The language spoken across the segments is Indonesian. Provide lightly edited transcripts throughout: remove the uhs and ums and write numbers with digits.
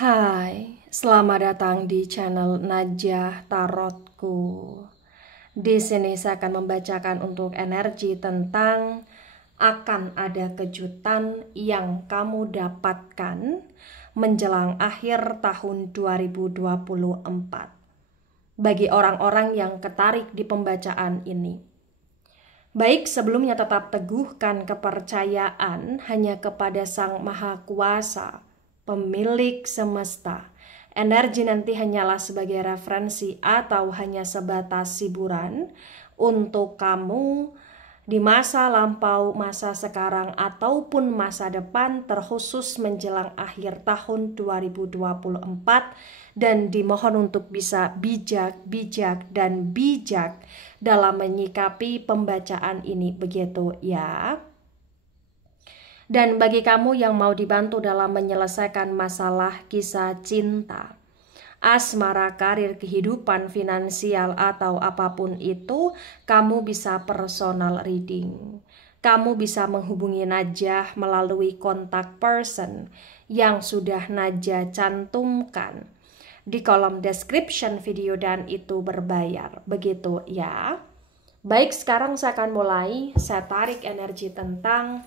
Hai, selamat datang di channel Najah Tarotku. Di sini saya akan membacakan untuk energi tentang akan ada kejutan yang kamu dapatkan menjelang akhir tahun 2024. Bagi orang-orang yang tertarik di pembacaan ini. Baik, sebelumnya tetap teguhkan kepercayaan hanya kepada Sang Maha Kuasa, pemilik semesta. Energi nanti hanyalah sebagai referensi atau hanya sebatas hiburan untuk kamu di masa lampau, masa sekarang, ataupun masa depan, terkhusus menjelang akhir tahun 2024. Dan dimohon untuk bisa bijak dalam menyikapi pembacaan ini, begitu ya. Dan bagi kamu yang mau dibantu dalam menyelesaikan masalah kisah cinta, asmara, karir, kehidupan, finansial, atau apapun itu, kamu bisa personal reading. Kamu bisa menghubungi Najah melalui kontak person yang sudah Najah cantumkan di kolom description video dan itu berbayar, begitu ya. Baik, sekarang saya akan mulai. Saya tarik energi tentang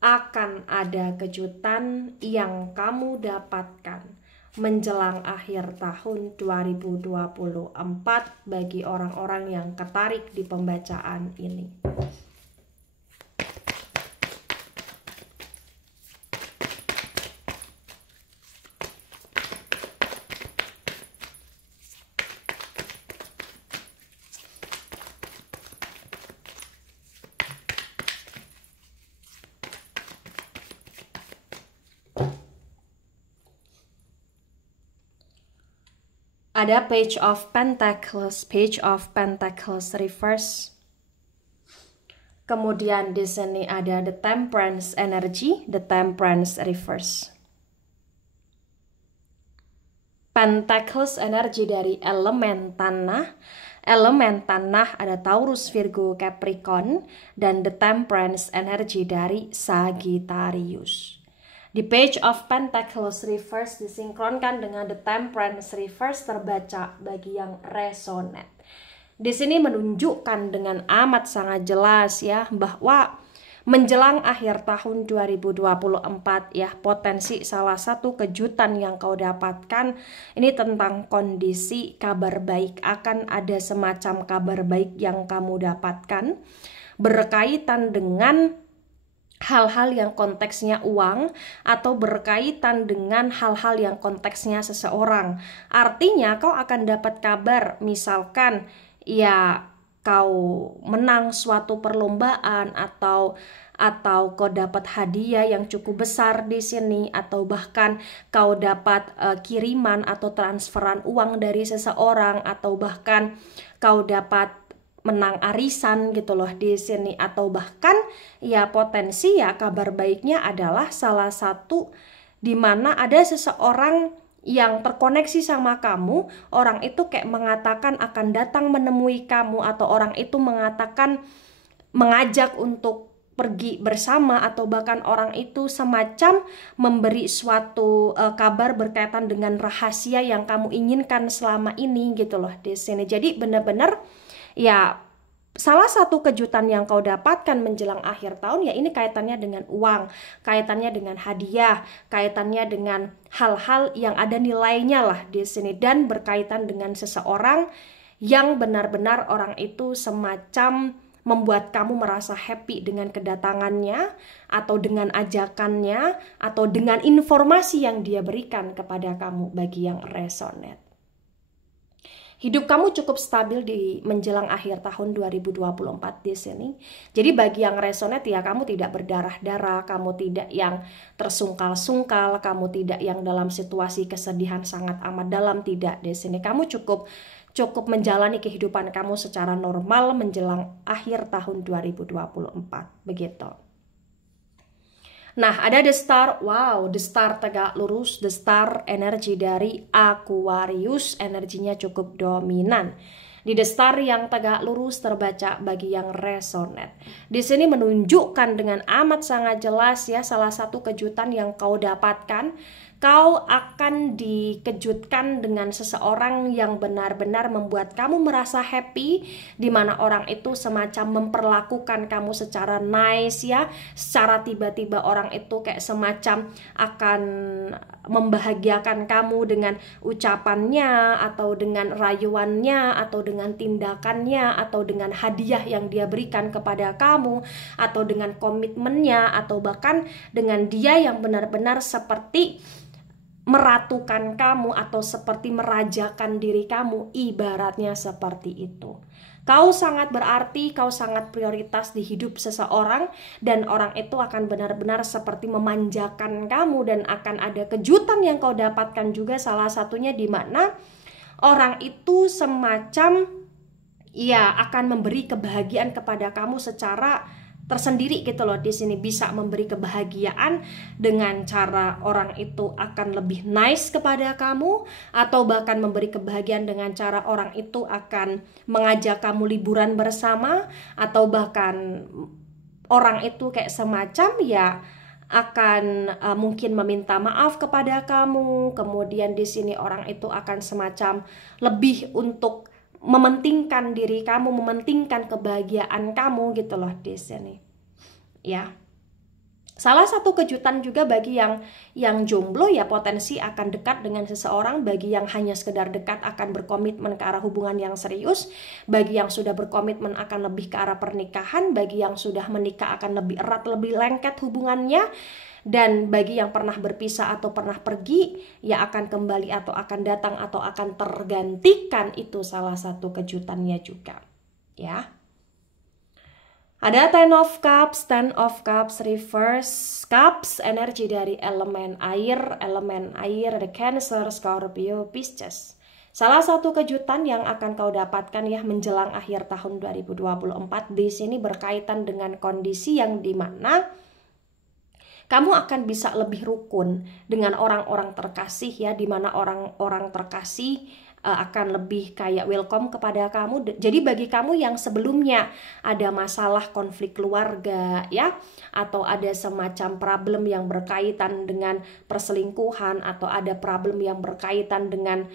akan ada kejutan yang kamu dapatkan menjelang akhir tahun 2024 bagi orang-orang yang tertarik di pembacaan ini. Ada Page of Pentacles reverse. Kemudian di sini ada The Temperance energy, The Temperance reverse. Pentacles energi dari elemen tanah. Elemen tanah ada Taurus, Virgo, Capricorn, dan The Temperance energi dari Sagittarius. Di Page of Pentacles reverse disinkronkan dengan The Temperance reverse terbaca bagi yang resonate. Di sini menunjukkan dengan amat sangat jelas ya bahwa menjelang akhir tahun 2024 ya, potensi salah satu kejutan yang kau dapatkan ini tentang kondisi kabar baik. Akan ada semacam kabar baik yang kamu dapatkan berkaitan dengan hal-hal yang konteksnya uang atau berkaitan dengan hal-hal yang konteksnya seseorang. Artinya kau akan dapat kabar misalkan ya kau menang suatu perlombaan atau kau dapat hadiah yang cukup besar di sini, atau bahkan kau dapat kiriman atau transferan uang dari seseorang, atau bahkan kau dapat menang arisan gitu loh di sini, atau bahkan ya potensi ya kabar baiknya adalah salah satu di mana ada seseorang yang terkoneksi sama kamu, orang itu kayak mengatakan akan datang menemui kamu, atau orang itu mengatakan mengajak untuk pergi bersama, atau bahkan orang itu semacam memberi suatu kabar berkaitan dengan rahasia yang kamu inginkan selama ini gitu loh di sini. Jadi benar-benar ya, salah satu kejutan yang kau dapatkan menjelang akhir tahun ya ini kaitannya dengan uang, kaitannya dengan hadiah, kaitannya dengan hal-hal yang ada nilainya lah di sini, dan berkaitan dengan seseorang yang benar-benar orang itu semacam membuat kamu merasa happy dengan kedatangannya, atau dengan ajakannya, atau dengan informasi yang dia berikan kepada kamu bagi yang resonate. Hidup kamu cukup stabil di menjelang akhir tahun 2024 di sini. Jadi bagi yang resonate ya, kamu tidak berdarah-darah, kamu tidak yang tersungkal-sungkal, kamu tidak yang dalam situasi kesedihan sangat amat dalam, tidak di sini. Kamu cukup menjalani kehidupan kamu secara normal menjelang akhir tahun 2024, begitu. Nah, ada The Star. Wow, The Star tegak lurus. The Star energi dari Aquarius, energinya cukup dominan. Di The Star yang tegak lurus terbaca bagi yang resonate. Di sini menunjukkan dengan amat sangat jelas ya salah satu kejutan yang kau dapatkan Kau akan dikejutkan dengan seseorang yang benar-benar membuat kamu merasa happy, di mana orang itu semacam memperlakukan kamu secara nice ya, secara tiba-tiba orang itu kayak semacam akan membahagiakan kamu dengan ucapannya, atau dengan rayuannya, atau dengan tindakannya, atau dengan hadiah yang dia berikan kepada kamu, atau dengan komitmennya, atau bahkan dengan dia yang benar-benar seperti meratukan kamu atau seperti merajakan diri kamu, ibaratnya seperti itu. Kau sangat berarti, kau sangat prioritas di hidup seseorang, dan orang itu akan benar-benar seperti memanjakan kamu, dan akan ada kejutan yang kau dapatkan juga, salah satunya di mana orang itu semacam ya akan memberi kebahagiaan kepada kamu secara tersendiri gitu loh. Di sini bisa memberi kebahagiaan dengan cara orang itu akan lebih nice kepada kamu, atau bahkan memberi kebahagiaan dengan cara orang itu akan mengajak kamu liburan bersama, atau bahkan orang itu kayak semacam ya akan mungkin meminta maaf kepada kamu. Kemudian di sini orang itu akan semacam lebih untuk mementingkan diri kamu, mementingkan kebahagiaan kamu gitu loh di sini. Ya. Salah satu kejutan juga bagi yang jomblo ya, potensi akan dekat dengan seseorang. Bagi yang hanya sekedar dekat akan berkomitmen ke arah hubungan yang serius. Bagi yang sudah berkomitmen akan lebih ke arah pernikahan. Bagi yang sudah menikah akan lebih erat, lebih lengket hubungannya. Dan bagi yang pernah berpisah atau pernah pergi, ya akan kembali atau akan datang atau akan tergantikan. Itu salah satu kejutannya juga. Ya. Ada Ten of Cups reverse cups, energi dari elemen air, ada Cancer, Scorpio, Pisces. Salah satu kejutan yang akan kau dapatkan ya menjelang akhir tahun 2024 di sini berkaitan dengan kondisi yang dimana kamu akan bisa lebih rukun dengan orang-orang terkasih ya, dimana orang-orang terkasih akan lebih kayak welcome kepada kamu. Jadi bagi kamu yang sebelumnya ada masalah konflik keluarga ya, atau ada semacam problem yang berkaitan dengan perselingkuhan, atau ada problem yang berkaitan dengan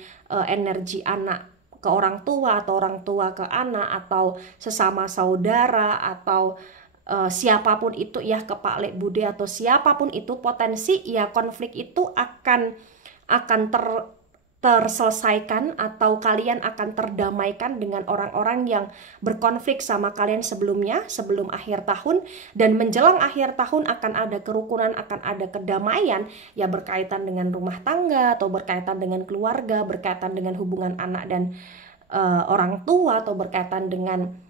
energi anak ke orang tua, atau orang tua ke anak, atau sesama saudara, atau siapapun itu ya, ke Pak Lek Bude atau siapapun itu, potensi ya konflik itu akan terselesaikan, atau kalian akan terdamaikan dengan orang-orang yang berkonflik sama kalian sebelumnya, sebelum akhir tahun. Dan menjelang akhir tahun akan ada kerukunan, akan ada kedamaian ya, berkaitan dengan rumah tangga, atau berkaitan dengan keluarga, berkaitan dengan hubungan anak dan orang tua, atau berkaitan dengan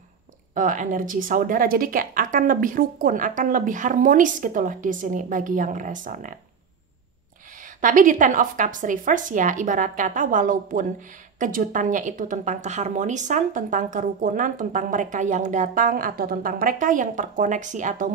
energi saudara. Jadi kayak akan lebih rukun, akan lebih harmonis gitu loh di sini bagi yang resonate. Tapi di Ten of Cups reverse ya, ibarat kata walaupun kejutannya itu tentang keharmonisan, tentang kerukunan, tentang mereka yang datang, atau tentang mereka yang terkoneksi atau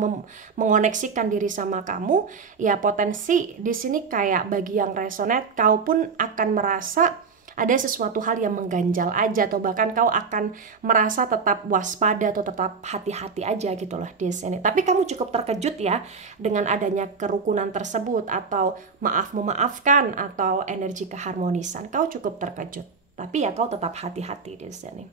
mengoneksikan diri sama kamu, ya potensi di sini kayak bagi yang resonate, kau pun akan merasa ada sesuatu hal yang mengganjal aja, atau bahkan kau akan merasa tetap waspada atau tetap hati-hati aja gitu loh di sini. Tapi kamu cukup terkejut ya dengan adanya kerukunan tersebut, atau memaafkan, atau energi keharmonisan. Kau cukup terkejut. Tapi ya kau tetap hati-hati di sini.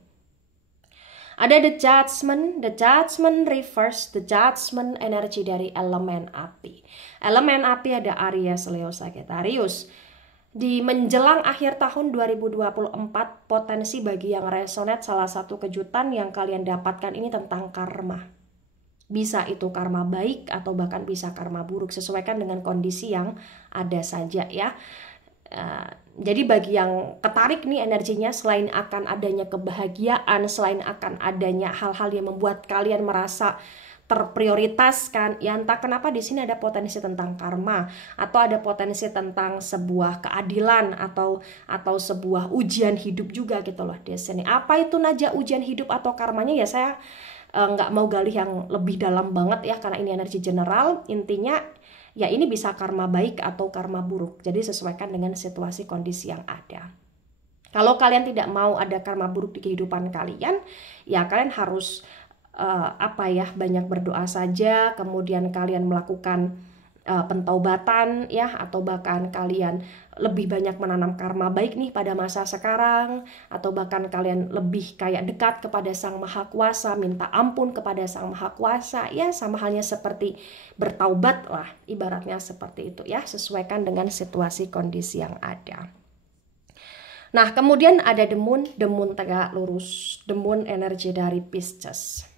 Ada the judgment reverse, the judgment energi dari elemen api. Elemen api ada Aries, Leo, Sagittarius. Di menjelang akhir tahun 2024, potensi bagi yang resonate, salah satu kejutan yang kalian dapatkan ini tentang karma. Bisa itu karma baik atau bahkan bisa karma buruk, sesuaikan dengan kondisi yang ada saja ya. Jadi bagi yang ketarik nih energinya, selain akan adanya kebahagiaan, selain akan adanya hal-hal yang membuat kalian merasa terprioritaskan, ya entah kenapa di sini ada potensi tentang karma, atau ada potensi tentang sebuah keadilan, atau sebuah ujian hidup juga gitu loh di sini. Apa itu Naja ujian hidup atau karmanya ya, saya nggak mau gali yang lebih dalam banget ya, karena ini energi general. Intinya ya ini bisa karma baik atau karma buruk, jadi sesuaikan dengan situasi kondisi yang ada. Kalau kalian tidak mau ada karma buruk di kehidupan kalian, ya kalian harus banyak berdoa saja, kemudian kalian melakukan Pentaubatan ya, atau bahkan kalian lebih banyak menanam karma baik nih pada masa sekarang, atau bahkan kalian lebih kayak dekat kepada Sang Maha Kuasa, minta ampun kepada Sang Maha Kuasa ya, sama halnya seperti bertaubat lah, ibaratnya seperti itu ya, sesuaikan dengan situasi kondisi yang ada. Nah, kemudian ada the moon tegak lurus, the moon energi dari Pisces.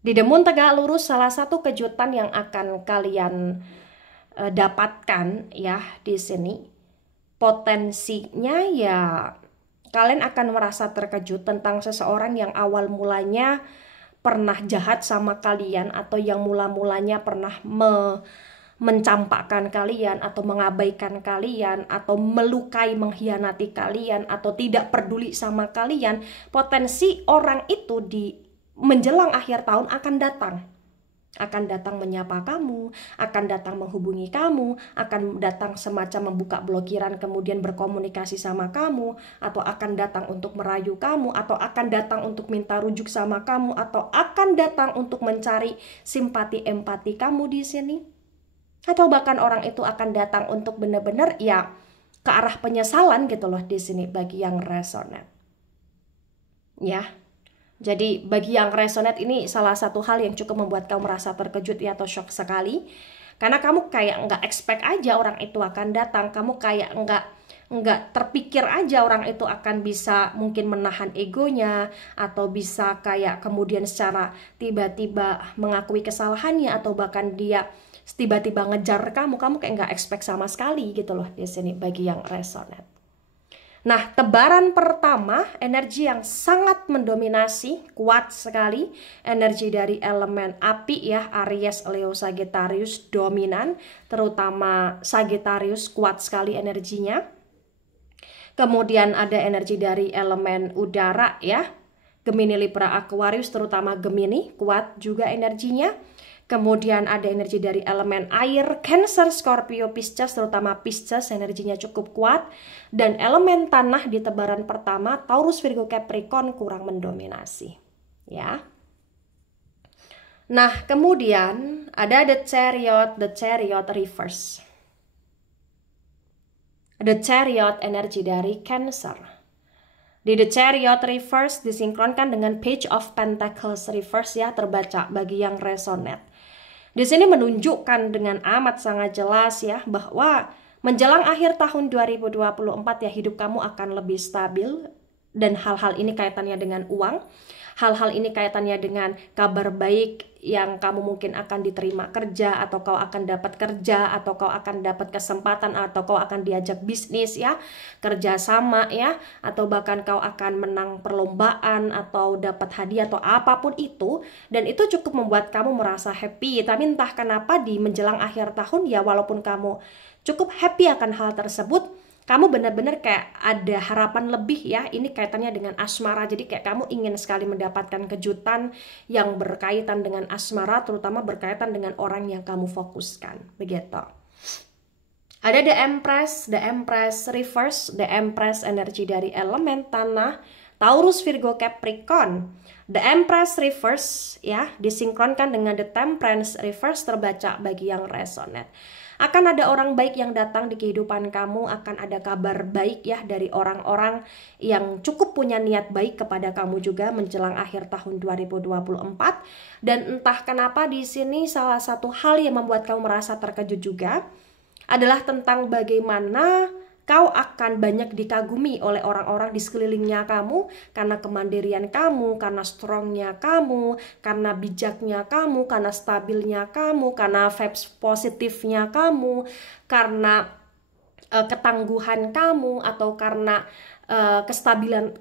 Di the moon tegak lurus, salah satu kejutan yang akan kalian dapatkan ya di sini, potensinya ya kalian akan merasa terkejut tentang seseorang yang awal mulanya pernah jahat sama kalian, atau yang mula-mulanya pernah mencampakkan kalian, atau mengabaikan kalian, atau melukai, mengkhianati kalian, atau tidak peduli sama kalian. Potensi orang itu di menjelang akhir tahun akan datang menyapa kamu, akan datang menghubungi kamu, akan datang semacam membuka blokiran kemudian berkomunikasi sama kamu, atau akan datang untuk merayu kamu, atau akan datang untuk minta rujuk sama kamu, atau akan datang untuk mencari simpati empati kamu di sini. Atau bahkan orang itu akan datang untuk benar-benar ya ke arah penyesalan gitu loh di sini bagi yang resonate. Ya. Jadi bagi yang resonate ini salah satu hal yang cukup membuat kamu merasa terkejut ya, atau shock sekali. Karena kamu kayak nggak expect aja orang itu akan datang. Kamu kayak nggak terpikir aja orang itu akan bisa mungkin menahan egonya, atau bisa kayak kemudian secara tiba-tiba mengakui kesalahannya, atau bahkan dia tiba-tiba ngejar kamu kayak nggak expect sama sekali gitu loh di sini bagi yang resonate. Nah, tebaran pertama, energi yang sangat mendominasi, kuat sekali, energi dari elemen api ya, Aries, Leo, Sagittarius dominan, terutama Sagittarius kuat sekali energinya. Kemudian ada energi dari elemen udara ya, Gemini, Libra, Aquarius, terutama Gemini kuat juga energinya. Kemudian ada energi dari elemen air, Cancer, Scorpio, Pisces, terutama Pisces energinya cukup kuat. Dan elemen tanah di tebaran pertama, Taurus, Virgo, Capricorn kurang mendominasi. Ya. Nah, kemudian ada the Chariot reverse. The Chariot energi dari Cancer. Di the Chariot reverse disinkronkan dengan Page of Pentacles reverse ya, terbaca bagi yang resonate. Di sini menunjukkan dengan amat sangat jelas ya bahwa menjelang akhir tahun 2024 ya, hidup kamu akan lebih stabil, dan hal-hal ini kaitannya dengan uang. Hal-hal ini kaitannya dengan kabar baik yang kamu mungkin akan diterima kerja, atau kau akan dapat kerja, atau kau akan dapat kesempatan, atau kau akan diajak bisnis ya, kerjasama ya, atau bahkan kau akan menang perlombaan, atau dapat hadiah, atau apapun itu. Dan itu cukup membuat kamu merasa happy. Tapi entah kenapa di menjelang akhir tahun ya, walaupun kamu cukup happy akan hal tersebut, kamu benar-benar kayak ada harapan lebih ya. Ini kaitannya dengan asmara. Jadi kayak kamu ingin sekali mendapatkan kejutan yang berkaitan dengan asmara, terutama berkaitan dengan orang yang kamu fokuskan. Begitu. Ada the Empress reverse, the Empress energi dari elemen tanah, Taurus, Virgo, Capricorn. The Empress reverse ya disinkronkan dengan the Temperance reverse, terbaca bagi yang resonate. Akan ada orang baik yang datang di kehidupan kamu, akan ada kabar baik ya dari orang-orang yang cukup punya niat baik kepada kamu juga menjelang akhir tahun 2024. Dan entah kenapa di sini salah satu hal yang membuat kamu merasa terkejut juga adalah tentang bagaimana kau akan banyak dikagumi oleh orang-orang di sekelilingnya kamu karena kemandirian kamu, karena strongnya kamu, karena bijaknya kamu, karena stabilnya kamu, karena vibes positifnya kamu, karena ketangguhan kamu, atau karena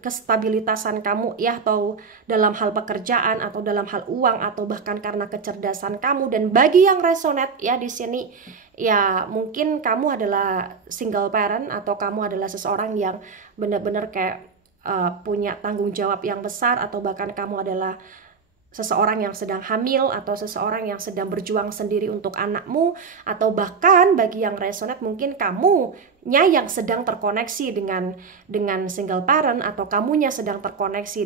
kestabilitasan kamu ya, atau dalam hal pekerjaan, atau dalam hal uang, atau bahkan karena kecerdasan kamu. Dan bagi yang resonate ya di sini ya, mungkin kamu adalah single parent, atau kamu adalah seseorang yang benar-benar kayak punya tanggung jawab yang besar, atau bahkan kamu adalah seseorang yang sedang hamil, atau seseorang yang sedang berjuang sendiri untuk anakmu, atau bahkan bagi yang resonate mungkin kamunya yang sedang terkoneksi dengan single parent, atau kamunya sedang terkoneksi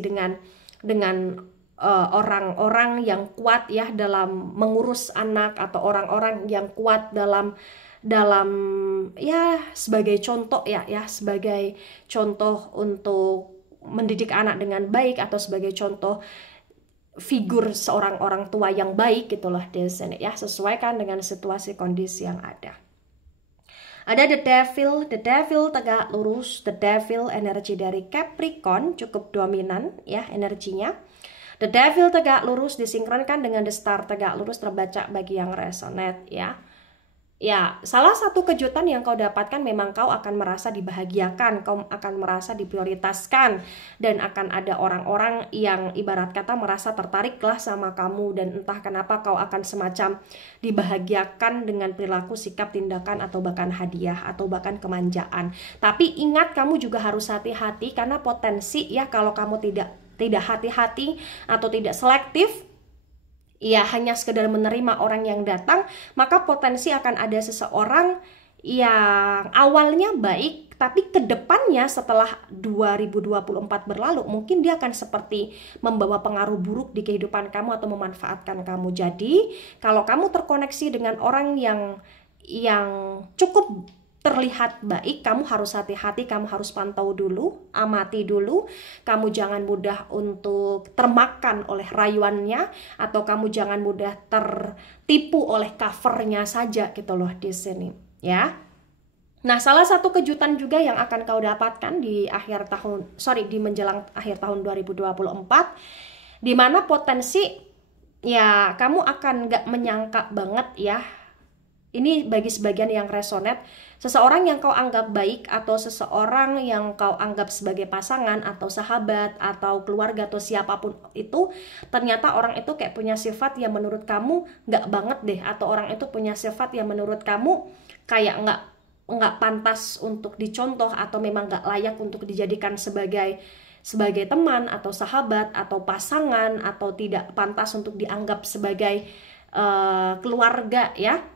dengan orang-orang yang kuat ya dalam mengurus anak, atau orang-orang yang kuat dalam dalam ya sebagai contoh ya sebagai contoh untuk mendidik anak dengan baik, atau sebagai contoh figur seorang orang tua yang baik gitulah di sini ya, sesuaikan dengan situasi kondisi yang ada. Ada the devil tegak lurus, the devil energi dari Capricorn cukup dominan ya energinya. The devil tegak lurus disinkronkan dengan the star tegak lurus terbaca bagi yang resonate ya. Ya, salah satu kejutan yang kau dapatkan memang kau akan merasa dibahagiakan, kau akan merasa diprioritaskan, dan akan ada orang-orang yang ibarat kata merasa tertariklah sama kamu, dan entah kenapa kau akan semacam dibahagiakan dengan perilaku, sikap, tindakan, atau bahkan hadiah, atau bahkan kemanjaan. Tapi ingat, kamu juga harus hati-hati karena potensi ya kalau kamu tidak hati-hati atau tidak selektif, ya hanya sekedar menerima orang yang datang, maka potensi akan ada seseorang yang awalnya baik, tapi kedepannya setelah 2024 berlalu, mungkin dia akan seperti membawa pengaruh buruk di kehidupan kamu atau memanfaatkan kamu. Jadi, kalau kamu terkoneksi dengan orang yang cukup terlihat baik, kamu harus hati-hati, kamu harus pantau dulu, amati dulu, kamu jangan mudah untuk termakan oleh rayuannya, atau kamu jangan mudah tertipu oleh covernya saja gitu loh di sini ya. Nah, salah satu kejutan juga yang akan kau dapatkan di menjelang akhir tahun 2024, di mana potensi ya kamu akan gak menyangka banget ya. Ini bagi sebagian yang resonate, seseorang yang kau anggap baik, atau seseorang yang kau anggap sebagai pasangan atau sahabat atau keluarga atau siapapun itu, ternyata orang itu kayak punya sifat yang menurut kamu nggak banget deh, atau orang itu punya sifat yang menurut kamu kayak nggak pantas untuk dicontoh, atau memang nggak layak untuk dijadikan sebagai teman atau sahabat atau pasangan, atau tidak pantas untuk dianggap sebagai keluarga ya.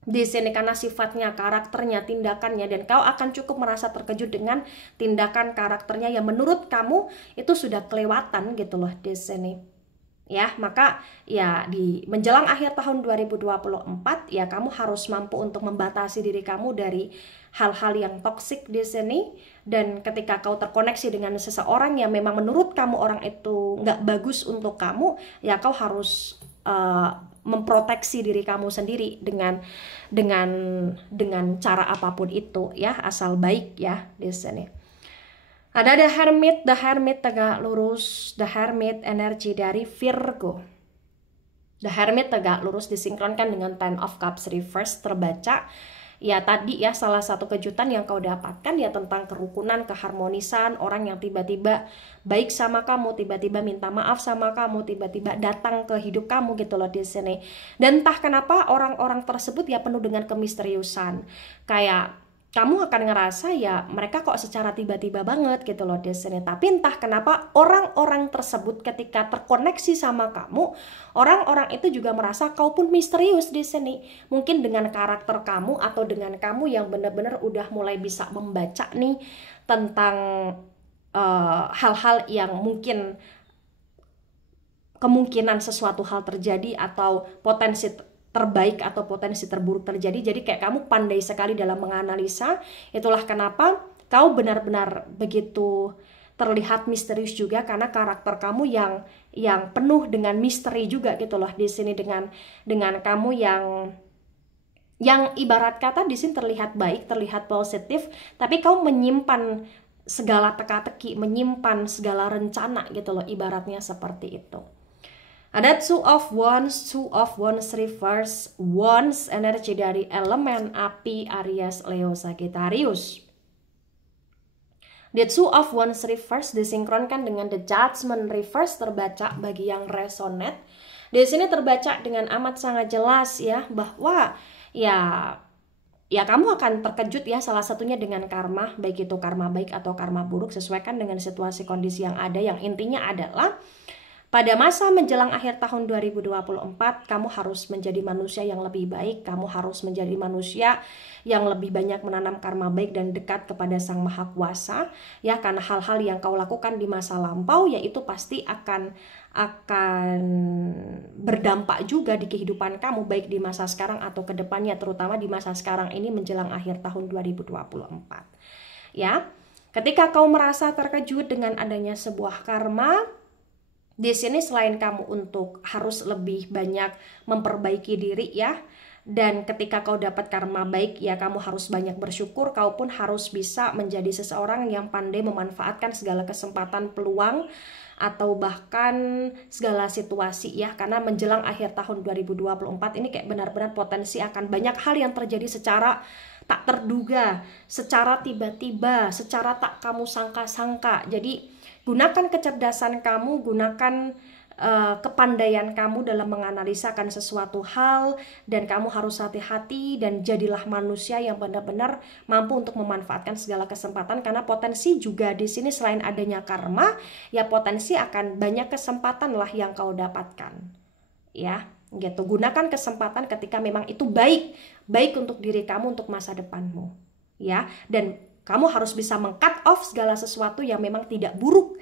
Di sini karena sifatnya, karakternya, tindakannya, dan kau akan cukup merasa terkejut dengan tindakan karakternya yang menurut kamu itu sudah kelewatan gitu loh di sini. Ya, maka ya di menjelang akhir tahun 2024 ya kamu harus mampu untuk membatasi diri kamu dari hal-hal yang toksik di sini. Dan ketika kau terkoneksi dengan seseorang yang memang menurut kamu orang itu nggak bagus untuk kamu, ya kau harus memproteksi diri kamu sendiri dengan cara apapun itu ya, asal baik ya di sini. Ada the hermit tegak lurus, the hermit energi dari Virgo. The hermit tegak lurus disinkronkan dengan Ten of Cups reverse terbaca. Ya tadi ya salah satu kejutan yang kau dapatkan ya tentang kerukunan, keharmonisan, orang yang tiba-tiba baik sama kamu, tiba-tiba minta maaf sama kamu, tiba-tiba datang ke hidup kamu gitu loh di sini. Dan entah kenapa orang-orang tersebut ya penuh dengan kemisteriusan. Kayak kamu akan ngerasa ya mereka kok secara tiba-tiba banget gitu loh di sini. Tapi entah kenapa orang-orang tersebut ketika terkoneksi sama kamu, orang-orang itu juga merasa kau pun misterius di sini. Mungkin dengan karakter kamu atau dengan kamu yang benar-benar udah mulai bisa membaca nih tentang hal-hal yang mungkin kemungkinan sesuatu hal terjadi atau potensi terbaik atau potensi terburuk terjadi. Jadi kayak kamu pandai sekali dalam menganalisa. Itulah kenapa kau benar-benar begitu terlihat misterius juga, karena karakter kamu yang penuh dengan misteri juga gitu loh di sini, dengan kamu yang ibarat kata di sini terlihat baik, terlihat positif, tapi kau menyimpan segala teka-teki, menyimpan segala rencana gitu loh, ibaratnya seperti itu. Ada two of wands reverse, wands energi dari elemen api Aries, Leo, Sagittarius. The two of wands reverse disinkronkan dengan the judgment reverse terbaca bagi yang resonate. Di sini terbaca dengan amat sangat jelas ya bahwa ya kamu akan terkejut ya, salah satunya dengan karma, baik itu karma baik atau karma buruk, sesuaikan dengan situasi kondisi yang ada. Yang intinya adalah Pada masa menjelang akhir tahun 2024, kamu harus menjadi manusia yang lebih baik, kamu harus menjadi manusia yang lebih banyak menanam karma baik dan dekat kepada Sang Maha Kuasa, ya, karena hal-hal yang kau lakukan di masa lampau yaitu pasti akan berdampak juga di kehidupan kamu, baik di masa sekarang atau ke depannya, terutama di masa sekarang ini menjelang akhir tahun 2024. Ya, ketika kau merasa terkejut dengan adanya sebuah karma, di sini selain kamu untuk harus lebih banyak memperbaiki diri, ya, dan ketika kau dapat karma baik, ya, kamu harus banyak bersyukur. Kau pun harus bisa menjadi seseorang yang pandai memanfaatkan segala kesempatan, peluang, atau bahkan segala situasi, ya, karena menjelang akhir tahun 2024 ini kayak benar-benar potensi akan banyak hal yang terjadi secara tak terduga, secara tiba-tiba, secara tak kamu sangka-sangka. Jadi gunakan kecerdasan kamu, gunakan kepandaian kamu dalam menganalisakan sesuatu hal, dan kamu harus hati-hati dan jadilah manusia yang benar-benar mampu untuk memanfaatkan segala kesempatan, karena potensi juga di sini selain adanya karma, ya, potensi akan banyak kesempatan lah yang kau dapatkan, ya, gitu. Gunakan kesempatan ketika memang itu baik untuk diri kamu, untuk masa depanmu, ya, dan kamu harus bisa meng-cut off segala sesuatu yang memang tidak buruk.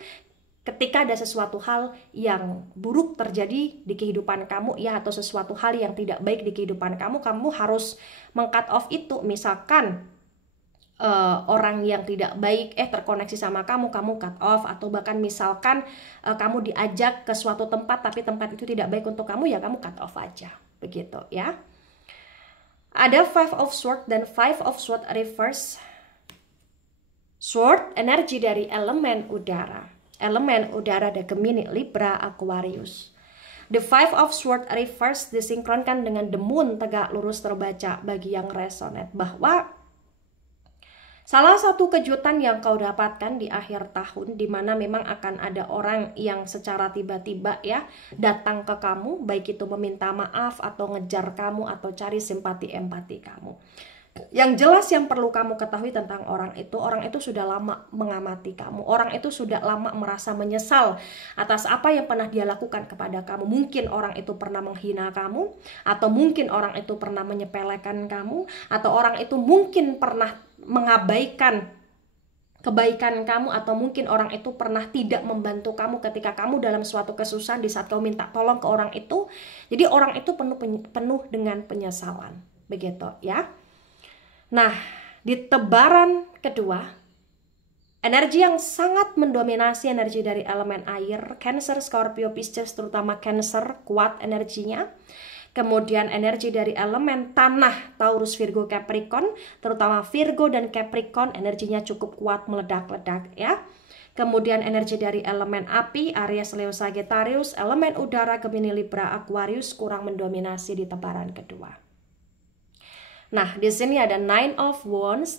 Ketika ada sesuatu hal yang buruk terjadi di kehidupan kamu, ya, atau sesuatu hal yang tidak baik di kehidupan kamu, kamu harus meng-cut off itu. Misalkan orang yang tidak baik terkoneksi sama kamu cut off, atau bahkan misalkan kamu diajak ke suatu tempat tapi tempat itu tidak baik untuk kamu, ya, kamu cut off aja, begitu, ya. Ada Five of Swords dan Five of Swords reverse. Sword, energi dari elemen udara. Elemen udara ada Gemini, Libra, Aquarius. The Five of Swords reverse disinkronkan dengan The Moon tegak lurus terbaca bagi yang resonate, bahwa salah satu kejutan yang kau dapatkan di akhir tahun, di mana memang akan ada orang yang secara tiba-tiba, ya, datang ke kamu, baik itu meminta maaf atau ngejar kamu atau cari simpati empati kamu. Yang jelas yang perlu kamu ketahui tentang orang itu sudah lama mengamati kamu. Orang itu sudah lama merasa menyesal atas apa yang pernah dia lakukan kepada kamu. Mungkin orang itu pernah menghina kamu, atau mungkin orang itu pernah menyepelekan kamu, atau orang itu mungkin pernah mengabaikan kebaikan kamu, atau mungkin orang itu pernah tidak membantu kamu ketika kamu dalam suatu kesusahan di saat kau minta tolong ke orang itu. Jadi orang itu penuh dengan penyesalan, begitu, ya. Nah, di tebaran kedua, energi yang sangat mendominasi energi dari elemen air, Cancer, Scorpio, Pisces, terutama Cancer kuat energinya. Kemudian energi dari elemen tanah, Taurus, Virgo, Capricorn, terutama Virgo dan Capricorn energinya cukup kuat, meledak-ledak, ya. Kemudian energi dari elemen api, Aries, Leo, Sagittarius, elemen udara, Gemini, Libra, Aquarius kurang mendominasi di tebaran kedua. Nah, di sini ada Nine of Wands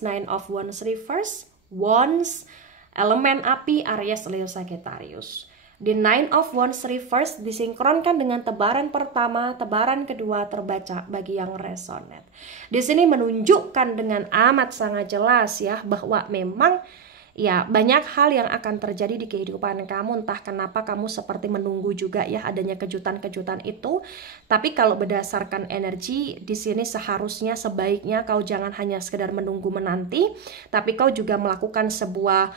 reverse, Wands, elemen api, Aries, Leo, Sagittarius. Di Nine of Wands reverse disinkronkan dengan tebaran pertama, tebaran kedua terbaca bagi yang resonate. Di sini menunjukkan dengan amat sangat jelas, ya, bahwa memang, ya, banyak hal yang akan terjadi di kehidupan kamu. Entah kenapa kamu seperti menunggu juga, ya, adanya kejutan-kejutan itu. Tapi kalau berdasarkan energi di sini seharusnya sebaiknya kau jangan hanya sekedar menunggu menanti, tapi kau juga melakukan sebuah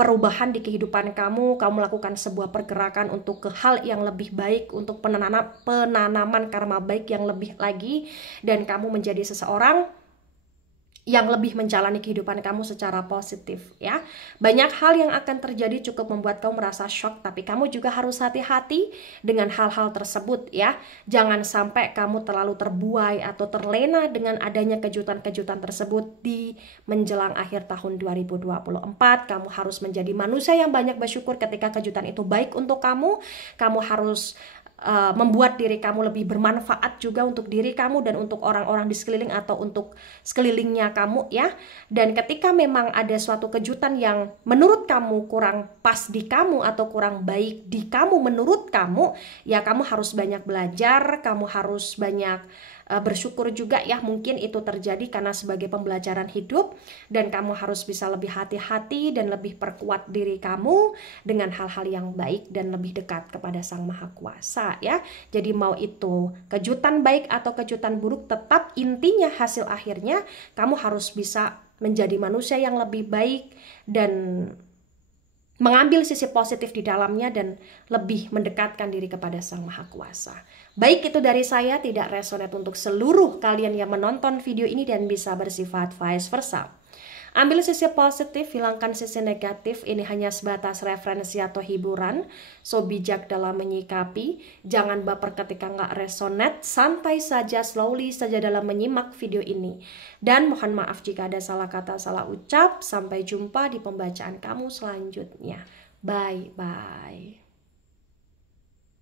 perubahan di kehidupan kamu. Kau melakukan sebuah pergerakan untuk ke hal yang lebih baik, untuk penanaman karma baik yang lebih lagi, dan kamu menjadi seseorang yang lebih menjalani kehidupan kamu secara positif, ya. Banyak hal yang akan terjadi cukup membuat kamu merasa shock, tapi kamu juga harus hati-hati dengan hal-hal tersebut, ya. Jangan sampai kamu terlalu terbuai atau terlena dengan adanya kejutan-kejutan tersebut di menjelang akhir tahun 2024. Kamu harus menjadi manusia yang banyak bersyukur ketika kejutan itu baik untuk kamu. Kamu harus membuat diri kamu lebih bermanfaat juga untuk diri kamu dan untuk orang-orang di sekeliling atau untuk sekelilingnya kamu, ya. Dan ketika memang ada suatu kejutan yang menurut kamu kurang pas di kamu atau kurang baik di kamu menurut kamu, ya, kamu harus banyak belajar, kamu harus banyak bersyukur juga ya, mungkin itu terjadi karena sebagai pembelajaran hidup, dan kamu harus bisa lebih hati-hati dan lebih perkuat diri kamu dengan hal-hal yang baik dan lebih dekat kepada Sang Maha Kuasa ya. Jadi mau itu kejutan baik atau kejutan buruk, tetap intinya hasil akhirnya kamu harus bisa menjadi manusia yang lebih baik dan mengambil sisi positif di dalamnya dan lebih mendekatkan diri kepada Sang Maha Kuasa. Baik, itu dari saya, tidak resonate untuk seluruh kalian yang menonton video ini dan bisa bersifat vice versa. Ambil sisi positif, hilangkan sisi negatif. Ini hanya sebatas referensi atau hiburan. So bijak dalam menyikapi. Jangan baper ketika nggak resonate. Santai saja, slowly saja dalam menyimak video ini. Dan mohon maaf jika ada salah kata, salah ucap. Sampai jumpa di pembacaan kamu selanjutnya. Bye-bye.